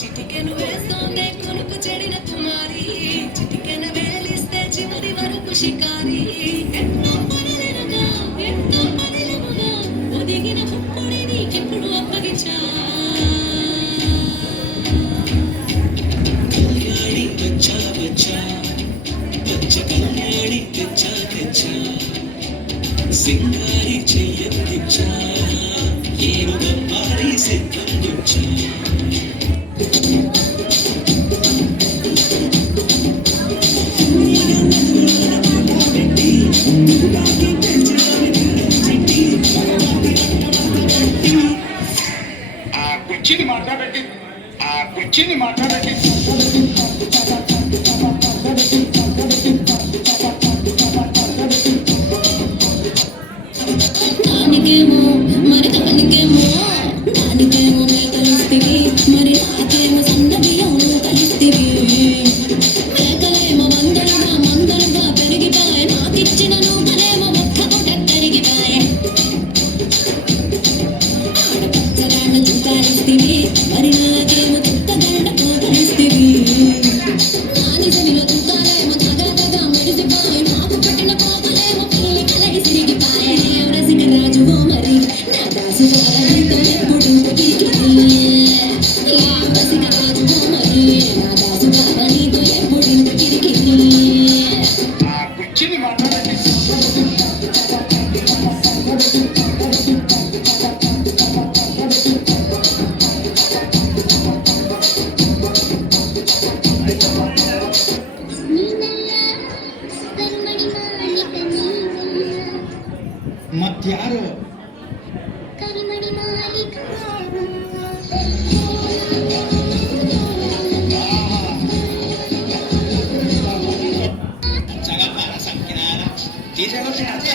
చిటికెను వేస్తోందే కొనుకు చెడిన కుమారి చిటికెన వేలిస్తే చివరి వరకు షికారి ఎంతో పనలెనుగా ఎంతో పనిలెముగా ఒదిగిన ముక్కుడి నీకెప్పుడు అప్పగించా కళ్యాణి వచ్చా వచ్చా పంచ కళ్యాణి తెచ్చా తెచ్చా సింగారి చెయ్యందిచ్చా ఏనుగ మారి సిద్ధందిచ్చా కుర్చీని మాట్లాడండి దానికేమో మరి దానికేమో దానికేమో మేకలిస్తివి మరి నాకేమో సన్న బియ్యం కలిస్తివి మేకలేమో మందలుగా పెరిగిపాయే నాకిచ్చిన నూకలేమో ఒక్క పూట కరిగిపాయే ఆడపచ్చగాళ్ళ చుట్టాలిస్తివి మరి నాకేమో చుట్టగళ్ళ పోకలిస్తివి నాని సనిలో చుట్టాలేమో తగలగా మెరిసిపాయే నాకు పెట్టిన పోకలేమో పిల్లి కలడి సిరిగిపాయే రసిక రాజువో మరి నా దాసు నీతో ఎప్పుడు కిరికిరి రసిక రాజువో మరి నా దాసు నీతో ఎప్పుడు కిరికిరి కుర్చీని మాట్లాడండి ಮತ್ಯಾರು Jangan marah sama kita. Dia jangan